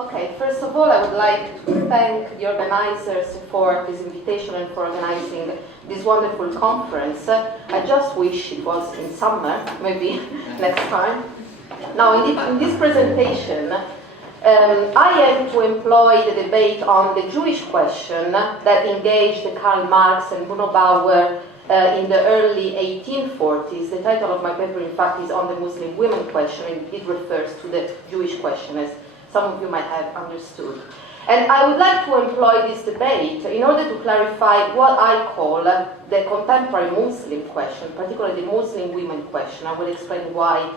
Okay, first of all, I would like to thank the organizers for this invitation and for organizing this wonderful conference. I just wish it was in summer, maybe next time. Now, in this presentation, I aim to employ the debate on the Jewish question that engaged Karl Marx and Bruno Bauer in the early 1840s. The title of my paper, in fact, is On the Muslim Women Question, and it refers to the Jewish question, as some of you might have understood. And I would like to employ this debate in order to clarify what I call the contemporary Muslim question, particularly the Muslim women question. I will explain why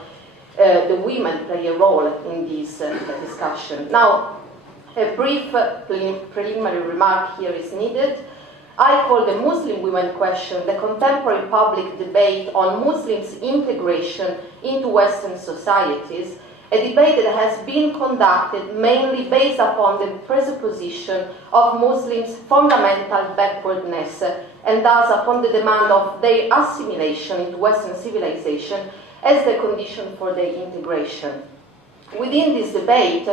the women play a role in this discussion. Now, a brief preliminary remark here is needed. I call the Muslim women question the contemporary public debate on Muslims' integration into Western societies, a debate that has been conducted mainly based upon the presupposition of Muslims' fundamental backwardness and thus upon the demand of their assimilation into Western civilization as the condition for their integration. Within this debate,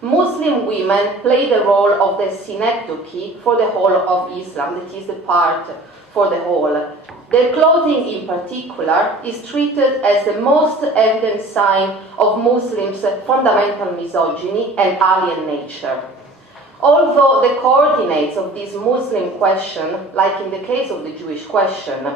Muslim women play the role of the synecdoche for the whole of Islam, that is the part for the whole. Their clothing in particular is treated as the most evident sign of Muslims' fundamental misogyny and alien nature. Although the coordinates of this Muslim question, like in the case of the Jewish question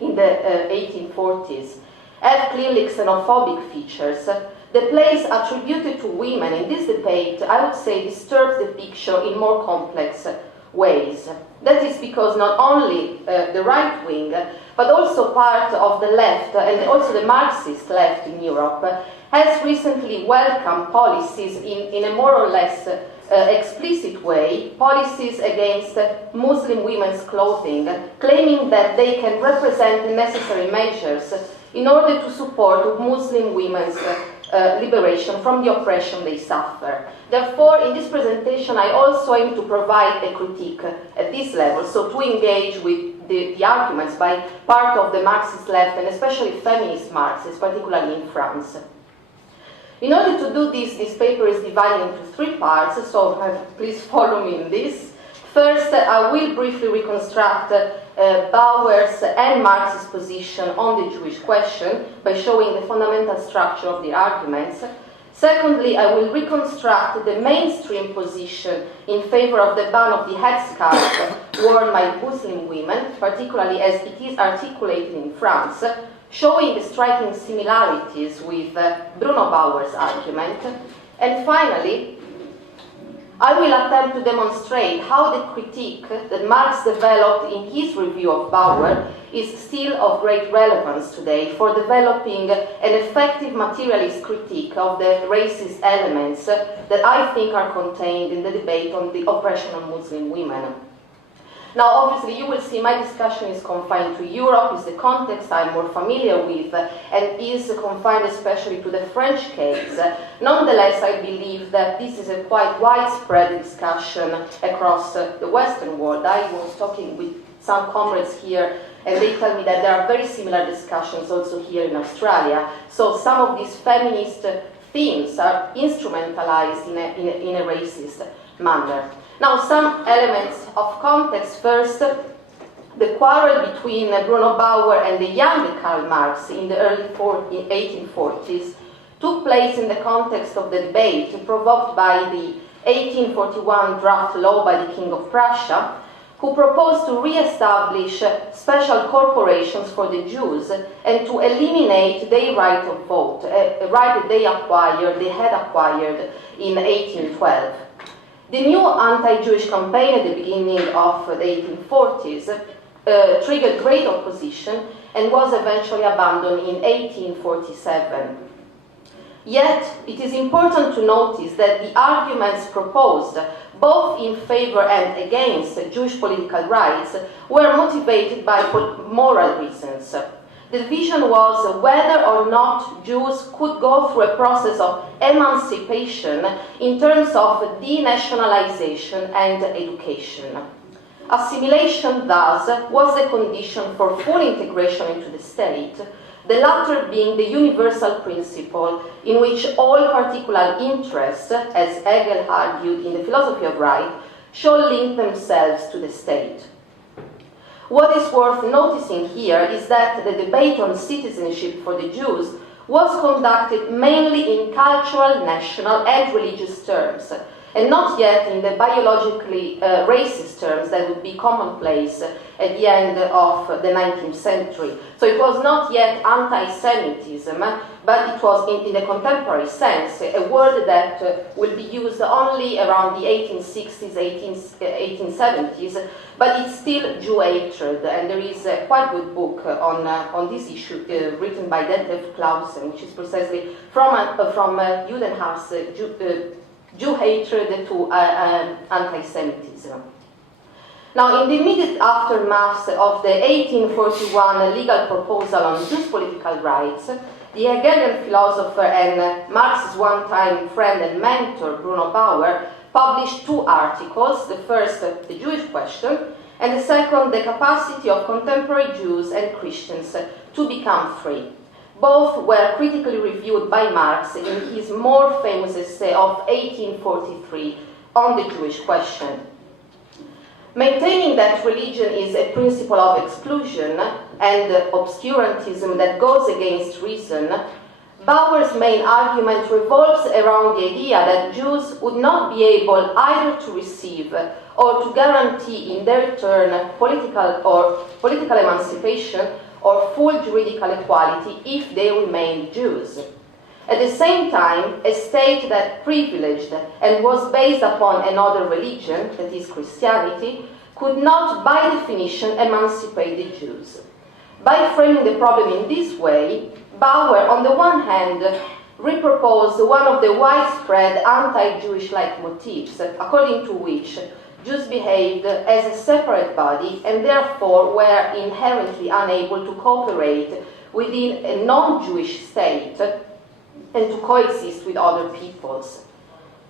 in the 1840s, have clearly xenophobic features, the place attributed to women in this debate, I would say, disturbs the picture in more complex ways. That is because not only the right wing, but also part of the left, and also the Marxist left in Europe, has recently welcomed policies in a more or less explicit way, policies against Muslim women's clothing, claiming that they can represent the necessary measures in order to support Muslim women's liberation from the oppression they suffer. Therefore, in this presentation, I also aim to provide a critique at this level, so to engage with the arguments by part of the Marxist left, and especially feminist Marxists, particularly in France. In order to do this paper is divided into three parts, so please follow me in this. First, I will briefly reconstruct Bauer's and Marx's position on the Jewish question by showing the fundamental structure of the arguments. Secondly, I will reconstruct the mainstream position in favor of the ban of the headscarf worn by Muslim women, particularly as it is articulated in France, showing the striking similarities with Bruno Bauer's argument. And finally, I will attempt to demonstrate how the critique that Marx developed in his review of Bauer is still of great relevance today for developing an effective materialist critique of the racist elements that I think are contained in the debate on the oppression of Muslim women. Now, obviously, you will see my discussion is confined to Europe, is the context I'm more familiar with, and is confined especially to the French case. Nonetheless, I believe that this is a quite widespread discussion across the Western world. I was talking with some comrades here, and they tell me that there are very similar discussions also here in Australia. So some of these feminist themes are instrumentalized in a racist manner. Now, some elements of context. First, the quarrel between Bruno Bauer and the young Karl Marx in the early 1840s took place in the context of the debate provoked by the 1841 draft law by the King of Prussia, who proposed to re-establish special corporations for the Jews and to eliminate their right of vote, a right that they had acquired in 1812. The new anti-Jewish campaign at the beginning of the 1840s triggered great opposition and was eventually abandoned in 1847. Yet, it is important to notice that the arguments proposed, both in favor and against Jewish political rights, were motivated by moral reasons. The vision was whether or not Jews could go through a process of emancipation in terms of denationalization and education. Assimilation, thus, was the condition for full integration into the state, the latter being the universal principle in which all particular interests, as Hegel argued in the philosophy of right, shall link themselves to the state. What is worth noticing here is that the debate on citizenship for the Jews was conducted mainly in cultural, national, and religious terms, and not yet in the biologically racist terms that would be commonplace at the end of the 19th century. So it was not yet anti-Semitism, but it was in the contemporary sense, a word that will be used only around the 1860s, 1870s, but it's still Jew hatred, and there is a quite good book on this issue written by Detlef Clausen, which is precisely from Judenhass, Jew hatred to anti-Semitism. Now, in the immediate aftermath of the 1841 legal proposal on Jews' political rights, the Hegelian philosopher and Marx's one-time friend and mentor, Bruno Bauer, published two articles, the first, The Jewish Question, and the second, The Capacity of Contemporary Jews and Christians to Become Free. Both were critically reviewed by Marx in his more famous essay of 1843 on the Jewish question. Maintaining that religion is a principle of exclusion and obscurantism that goes against reason, Bauer's main argument revolves around the idea that Jews would not be able either to receive or to guarantee in their turn political emancipation or full juridical equality if they remained Jews. At the same time, a state that privileged and was based upon another religion, that is Christianity, could not by definition emancipate the Jews. By framing the problem in this way, Bauer, on the one hand, reproposed one of the widespread anti-Jewish leitmotifs, according to which Jews behaved as a separate body and therefore were inherently unable to cooperate within a non-Jewish state and to coexist with other peoples.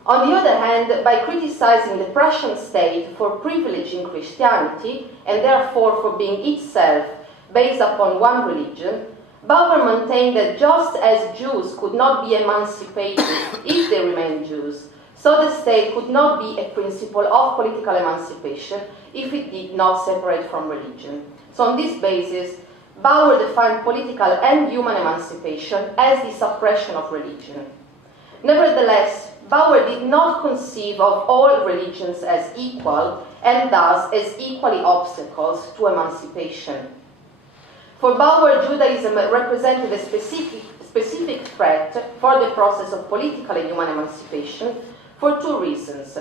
On the other hand, by criticizing the Prussian state for privileging Christianity and therefore for being itself based upon one religion, Bauer maintained that just as Jews could not be emancipated if they remained Jews, so the state could not be a principle of political emancipation if it did not separate from religion. So on this basis, Bauer defined political and human emancipation as the suppression of religion. Nevertheless, Bauer did not conceive of all religions as equal and thus as equally obstacles to emancipation. For Bauer, Judaism represented a specific threat for the process of political and human emancipation for two reasons.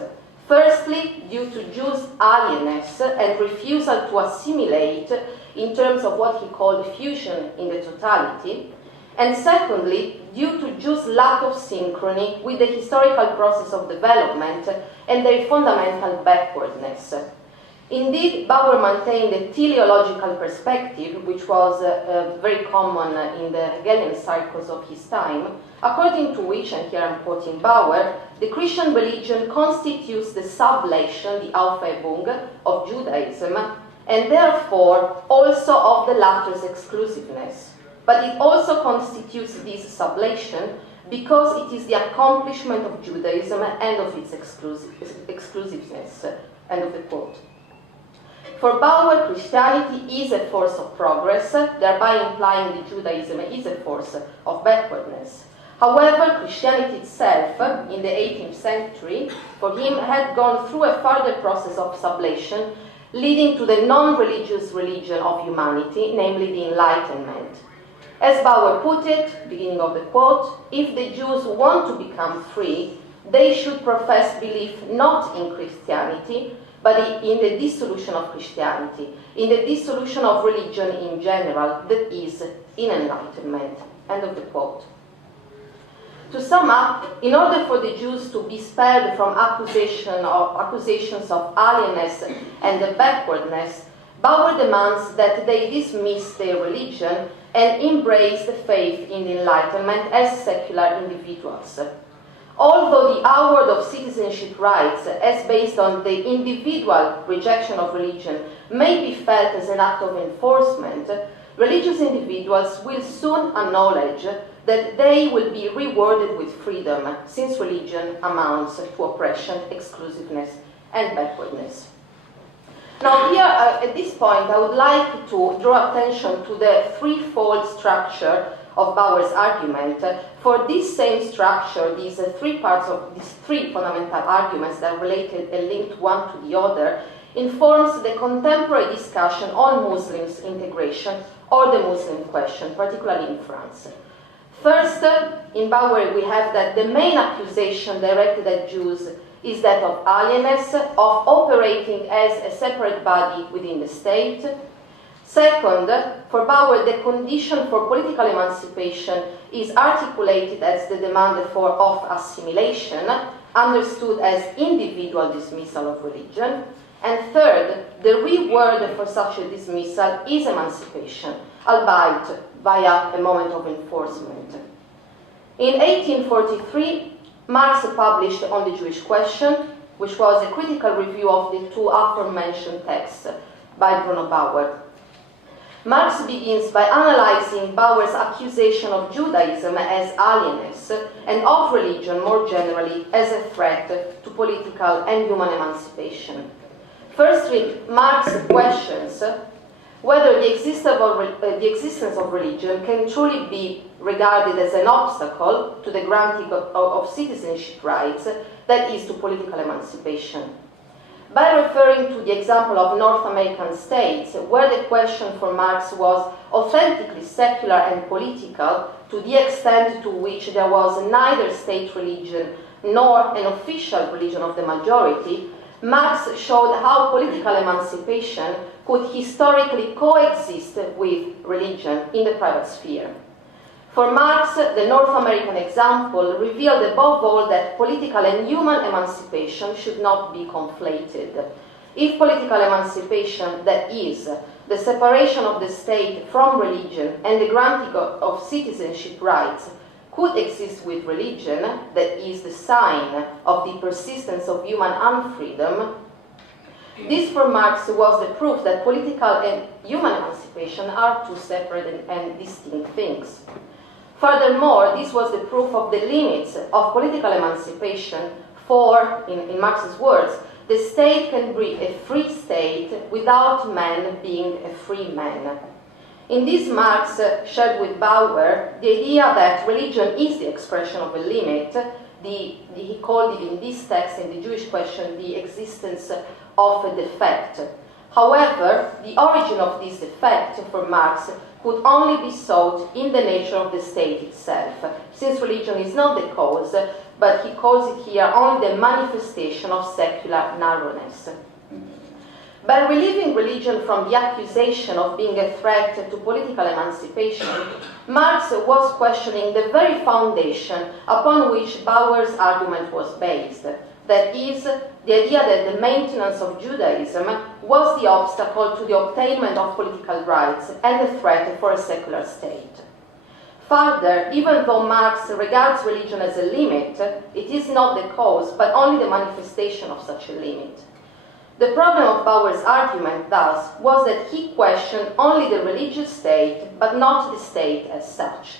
Firstly, due to Jews' alienness and refusal to assimilate in terms of what he called fusion in the totality, and secondly, due to Jews' lack of synchrony with the historical process of development and their fundamental backwardness. Indeed, Bauer maintained a teleological perspective, which was very common in the Hegelian circles of his time, according to which, and here I'm quoting Bauer, the Christian religion constitutes the sublation, the Aufhebung, of Judaism, and therefore also of the latter's exclusiveness. But it also constitutes this sublation because it is the accomplishment of Judaism and of its exclusiveness. End of the quote. For Bauer, Christianity is a force of progress, thereby implying that Judaism is a force of backwardness. However, Christianity itself, in the 18th century, for him had gone through a further process of sublation, leading to the non-religious religion of humanity, namely the Enlightenment. As Bauer put it, beginning of the quote, if the Jews want to become free, they should profess belief not in Christianity, but in the dissolution of Christianity, in the dissolution of religion in general, that is, in enlightenment. End of the quote. To sum up, in order for the Jews to be spared from accusations of alienness and backwardness, Bauer demands that they dismiss their religion and embrace the faith in the Enlightenment as secular individuals. Although the award of citizenship rights, as based on the individual rejection of religion, may be felt as an act of enforcement, religious individuals will soon acknowledge that they will be rewarded with freedom, since religion amounts to oppression, exclusiveness, and backwardness. Now here, at this point, I would like to draw attention to the threefold structure of Bauer's argument. For this same structure, these three fundamental arguments that are related and linked one to the other, informs the contemporary discussion on Muslims' integration or the Muslim question, particularly in France. First, in Bauer we have that the main accusation directed at Jews is that of alienness, of operating as a separate body within the state. Second, for Bauer, the condition for political emancipation is articulated as the demand of assimilation, understood as individual dismissal of religion. And third, the reward for such a dismissal is emancipation, albeit via a moment of enforcement. In 1843, Marx published On the Jewish Question, which was a critical review of the two aforementioned texts by Bruno Bauer. Marx begins by analyzing Bauer's accusation of Judaism as alienness and of religion more generally as a threat to political and human emancipation. Firstly, Marx questions whether the existence of religion can truly be regarded as an obstacle to the granting of citizenship rights, that is, to political emancipation. By referring to the example of North American states, where the question for Marx was authentically secular and political, to the extent to which there was neither state religion nor an official religion of the majority, Marx showed how political emancipation could historically coexist with religion in the private sphere. For Marx, the North American example revealed above all that political and human emancipation should not be conflated. If political emancipation, that is, the separation of the state from religion and the granting of citizenship rights, could exist with religion, that is the sign of the persistence of human unfreedom, this for Marx was the proof that political and human emancipation are two separate and distinct things. Furthermore, this was the proof of the limits of political emancipation, for, in Marx's words, the state can be a free state without man being a free man. In this, Marx shared with Bauer the idea that religion is the expression of a limit. He called it in this text, in the Jewish question, the existence of a defect. However, the origin of this defect for Marx could only be sought in the nature of the state itself, since religion is not the cause, but he calls it here only the manifestation of secular narrowness. By relieving religion from the accusation of being a threat to political emancipation, Marx was questioning the very foundation upon which Bauer's argument was based. That is, the idea that the maintenance of Judaism was the obstacle to the obtainment of political rights and the threat for a secular state. Further, even though Marx regards religion as a limit, it is not the cause, but only the manifestation of such a limit. The problem of Bauer's argument, thus, was that he questioned only the religious state, but not the state as such.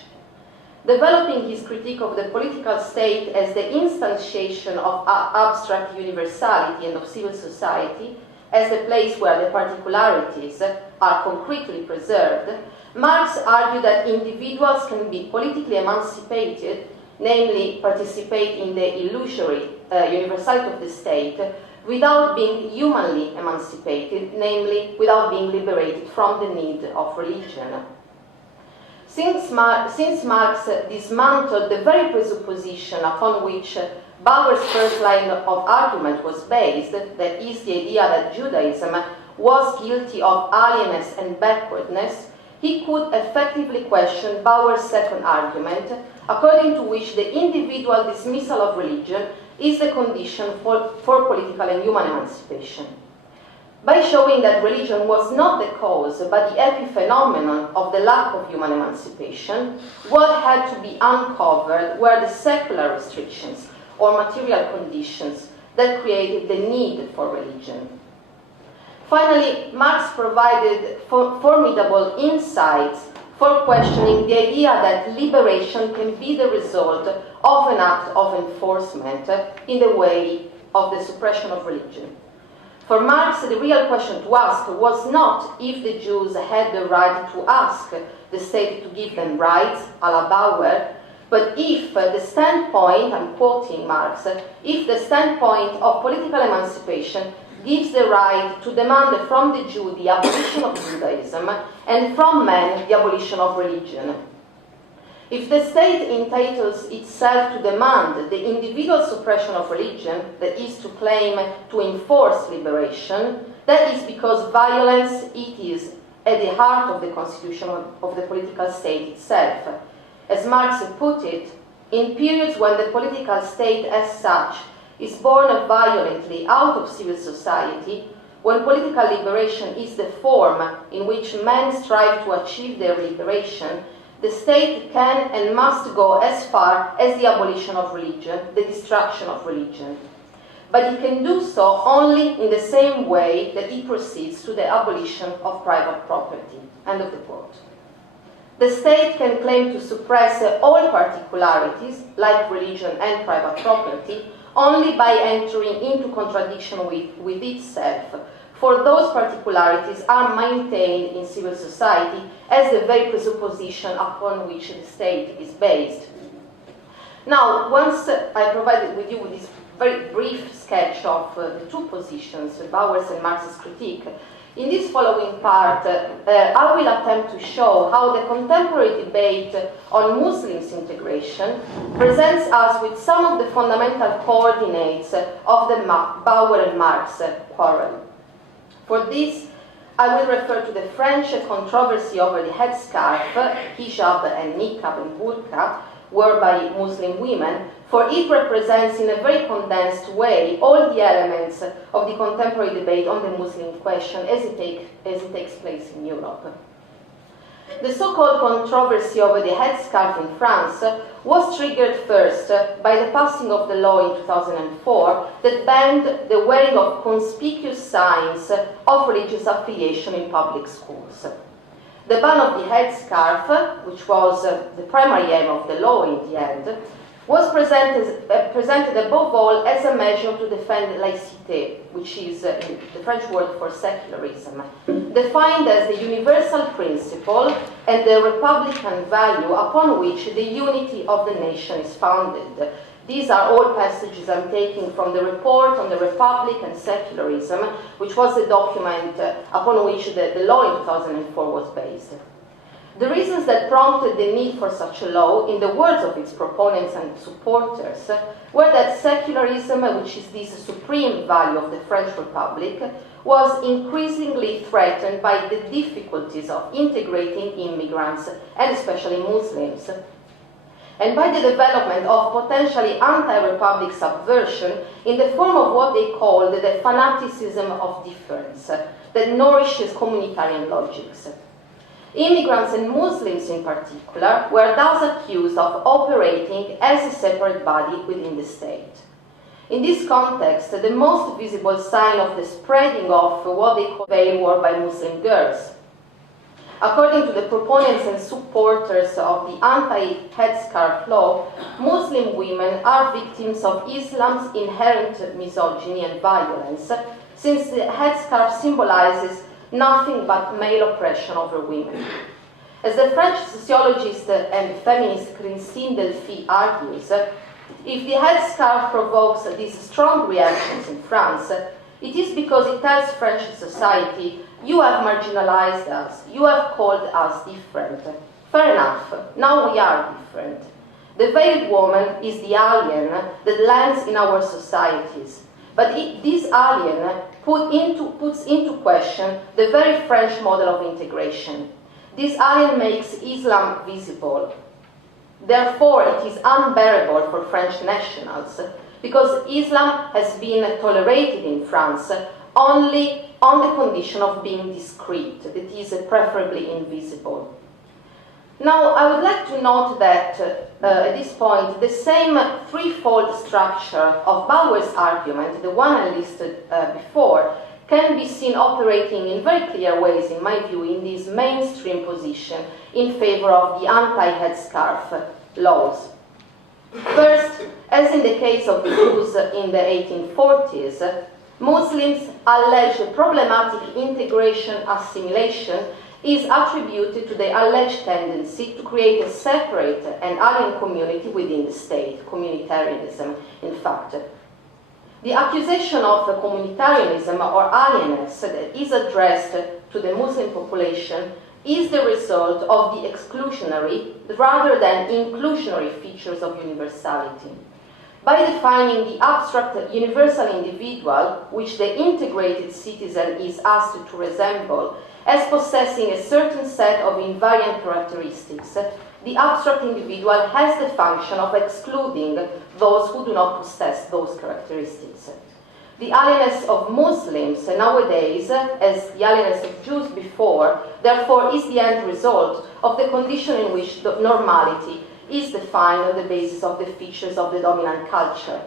Developing his critique of the political state as the instantiation of abstract universality and of civil society, as the place where the particularities are concretely preserved, Marx argued that individuals can be politically emancipated, namely participate in the illusory universality of the state, without being humanly emancipated, namely without being liberated from the need of religion. Since Marx dismantled the very presupposition upon which Bauer's first line of argument was based, that is the idea that Judaism was guilty of alienness and backwardness, he could effectively question Bauer's second argument, according to which the individual dismissal of religion is the condition for political and human emancipation. By showing that religion was not the cause, but the epiphenomenon of the lack of human emancipation, what had to be uncovered were the secular restrictions, or material conditions that created the need for religion. Finally, Marx provided formidable insights for questioning the idea that liberation can be the result of an act of enforcement in the way of the suppression of religion. For Marx, the real question to ask was not if the Jews had the right to ask the state to give them rights, a la Bauer, but if the standpoint, I'm quoting Marx, if the standpoint of political emancipation gives the right to demand from the Jew the abolition of Judaism and from men the abolition of religion. If the state entitles itself to demand the individual suppression of religion, that is to claim to enforce liberation, that is because violence it is at the heart of the constitution of the political state itself. As Marx put it, in periods when the political state as such is born violently out of civil society, when political liberation is the form in which men strive to achieve their liberation, the state can and must go as far as the abolition of religion, the destruction of religion. But it can do so only in the same way that it proceeds to the abolition of private property. End of the quote. The state can claim to suppress all particularities, like religion and private property, only by entering into contradiction with itself, for those particularities are maintained in civil society as the very presupposition upon which the state is based. Now, once I provided with you with this very brief sketch of the two positions, Bauer's and Marx's critique, in this following part, I will attempt to show how the contemporary debate on Muslims' integration presents us with some of the fundamental coordinates of the Bauer and Marx quarrel. For this, I will refer to the French controversy over the headscarf, hijab and niqab and burqa, worn by Muslim women, for it represents in a very condensed way all the elements of the contemporary debate on the Muslim question as it takes place in Europe. The so-called controversy over the headscarf in France was triggered first by the passing of the law in 2004 that banned the wearing of conspicuous signs of religious affiliation in public schools. The ban of the headscarf, which was the primary aim of the law in the end, was presented above all as a measure to defend laïcité, which is the French word for secularism, defined as the universal principle and the republican value upon which the unity of the nation is founded. These are all passages I'm taking from the report on the Republic and Secularism, which was the document upon which the law in 2004 was based. The reasons that prompted the need for such a law, in the words of its proponents and supporters, were that secularism, which is this supreme value of the French Republic, was increasingly threatened by the difficulties of integrating immigrants, and especially Muslims, and by the development of potentially anti-republic subversion in the form of what they called the fanaticism of difference that nourishes communitarian logics. Immigrants and Muslims in particular were thus accused of operating as a separate body within the state. In this context, the most visible sign of the spreading of what they call veil worn by Muslim girls. According to the proponents and supporters of the anti-headscarf law, Muslim women are victims of Islam's inherent misogyny and violence, since the headscarf symbolizes nothing but male oppression over women. As the French sociologist and feminist Christine Delphi argues, if the headscarf provokes these strong reactions in France, it is because it tells French society, you have marginalized us, you have called us different. Fair enough, now we are different. The veiled woman is the alien that lands in our societies. But this alien puts into question the very French model of integration. This alien makes Islam visible. Therefore, it is unbearable for French nationals, because Islam has been tolerated in France only on the condition of being discreet, that is, preferably invisible. Now, I would like to note that at this point, the same threefold structure of Bauer's argument, the one I listed before, can be seen operating in very clear ways, in my view, in this mainstream position in favor of the anti-headscarf laws. First, as in the case of the Jews in the 1840s, Muslims allege problematic integration assimilation is attributed to the alleged tendency to create a separate and alien community within the state, communitarianism, in fact. The accusation of communitarianism or alienness that is addressed to the Muslim population is the result of the exclusionary rather than inclusionary features of universality. By defining the abstract universal individual, which the integrated citizen is asked to resemble, as possessing a certain set of invariant characteristics, the abstract individual has the function of excluding those who do not possess those characteristics. The alienness of Muslims nowadays, as the alienness of Jews before, therefore is the end result of the condition in which the normality is defined on the basis of the features of the dominant culture.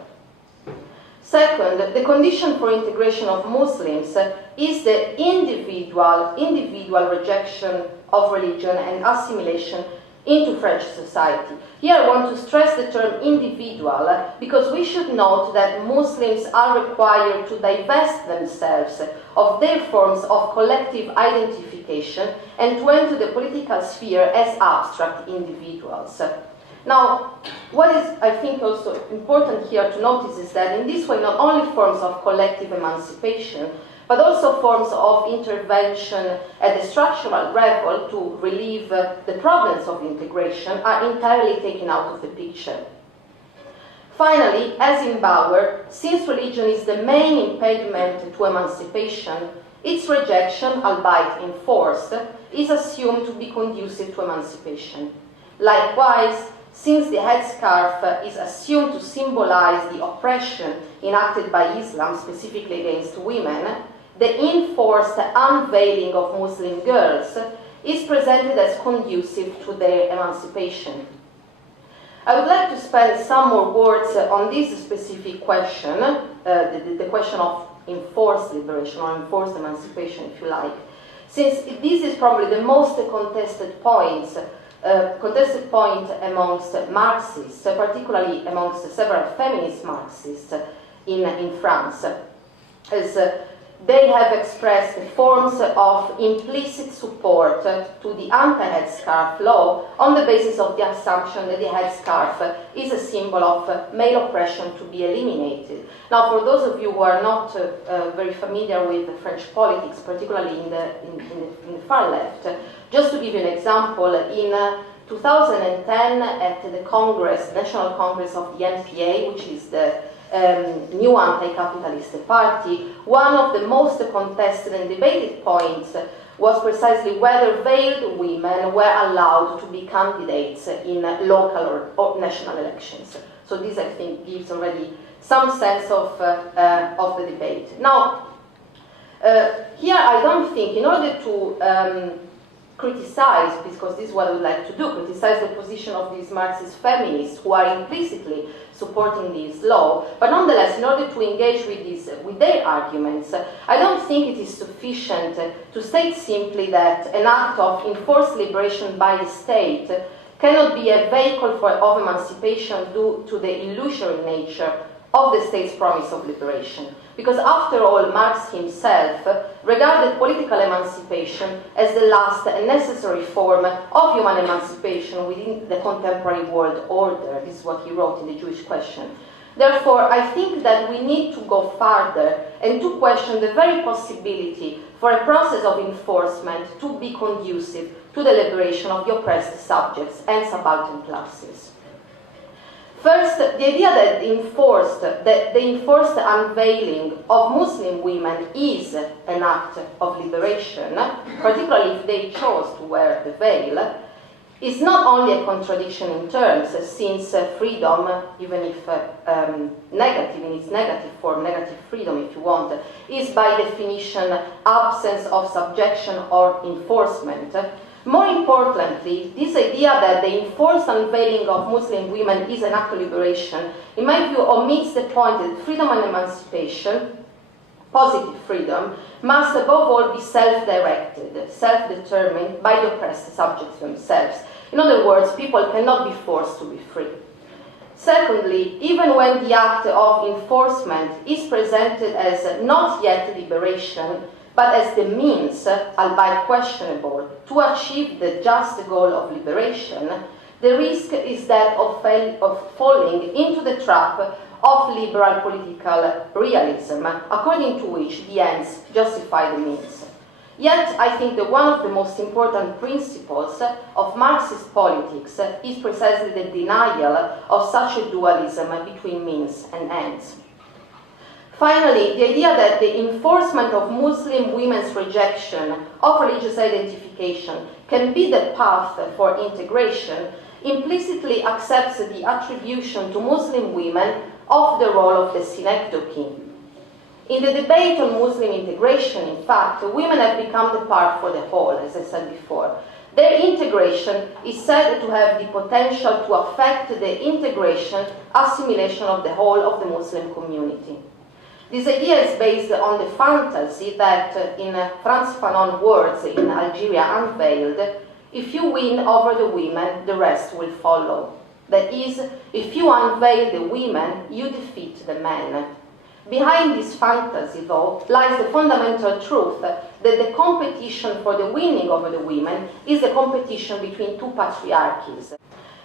Second, the condition for integration of Muslims is the individual rejection of religion and assimilation into French society. Here I want to stress the term individual because we should note that Muslims are required to divest themselves of their forms of collective identification and to enter the political sphere as abstract individuals. Now, what is, I think, also important here to notice is that in this way, not only forms of collective emancipation, but also forms of intervention at the structural level to relieve the problems of integration are entirely taken out of the picture. Finally, as in Bauer, since religion is the main impediment to emancipation, its rejection, albeit enforced, is assumed to be conducive to emancipation. Likewise, since the headscarf is assumed to symbolize the oppression enacted by Islam, specifically against women, the enforced unveiling of Muslim girls is presented as conducive to their emancipation. I would like to spend some more words on this specific question, the question of enforced liberation or enforced emancipation, if you like, since this is probably the most contested point amongst Marxists, particularly amongst several feminist Marxists in France, as they have expressed forms of implicit support to the anti-headscarf law on the basis of the assumption that the headscarf is a symbol of male oppression to be eliminated. Now, for those of you who are not very familiar with French politics, particularly in the far left, just to give you an example, in 2010 at the Congress, National Congress of the NPA, which is the new anti-capitalist party, one of the most contested and debated points was precisely whether veiled women were allowed to be candidates in local or national elections. So this, I think, gives already some sense of the debate. Now, here I don't think, in order to criticize, because this is what I would like to do, criticize the position of these Marxist feminists who are implicitly supporting this law, but nonetheless, in order to engage with their arguments, I don't think it is sufficient to state simply that an act of enforced liberation by the state cannot be a vehicle of emancipation due to the illusory nature of the state's promise of liberation. Because after all, Marx himself regarded political emancipation as the last and necessary form of human emancipation within the contemporary world order. This is what he wrote in The Jewish Question. Therefore, I think that we need to go farther and to question the very possibility for a process of enforcement to be conducive to the liberation of the oppressed subjects and subaltern classes. First, the idea that the enforced unveiling of Muslim women is an act of liberation, particularly if they chose to wear the veil, is not only a contradiction in terms, since freedom, even if negative, in its negative form, negative freedom if you want, is by definition absence of subjection or enforcement, More importantly, this idea that the enforced unveiling of Muslim women is an act of liberation, in my view, omits the point that freedom and emancipation, positive freedom, must above all be self-directed, self-determined by the oppressed subjects themselves. In other words, people cannot be forced to be free. Secondly, even when the act of enforcement is presented as not yet liberation, but as the means, albeit questionable, to achieve the just goal of liberation, the risk is that of falling into the trap of liberal political realism, according to which the ends justify the means. Yet, I think that one of the most important principles of Marxist politics is precisely the denial of such a dualism between means and ends. Finally, the idea that the enforcement of Muslim women's rejection of religious identification can be the path for integration implicitly accepts the attribution to Muslim women of the role of the synecdoche. In the debate on Muslim integration, in fact, women have become the part for the whole, as I said before. Their integration is said to have the potential to affect the integration, assimilation of the whole of the Muslim community. This idea is based on the fantasy that, in Frantz Fanon's words in Algeria Unveiled, if you win over the women, the rest will follow. That is, if you unveil the women, you defeat the men. Behind this fantasy, though, lies the fundamental truth that the competition for the winning over the women is a competition between two patriarchies.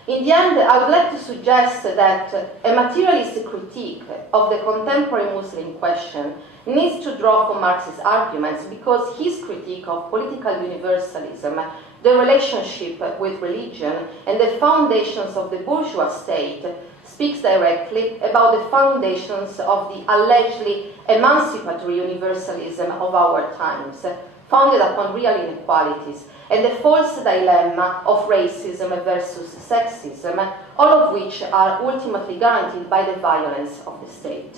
In the end, I would like to suggest that a materialist critique of the contemporary Muslim question needs to draw from Marx's arguments because his critique of political universalism, the relationship with religion, and the foundations of the bourgeois state speaks directly about the foundations of the allegedly emancipatory universalism of our times, founded upon real inequalities, and the false dilemma of racism versus sexism, all of which are ultimately guaranteed by the violence of the state.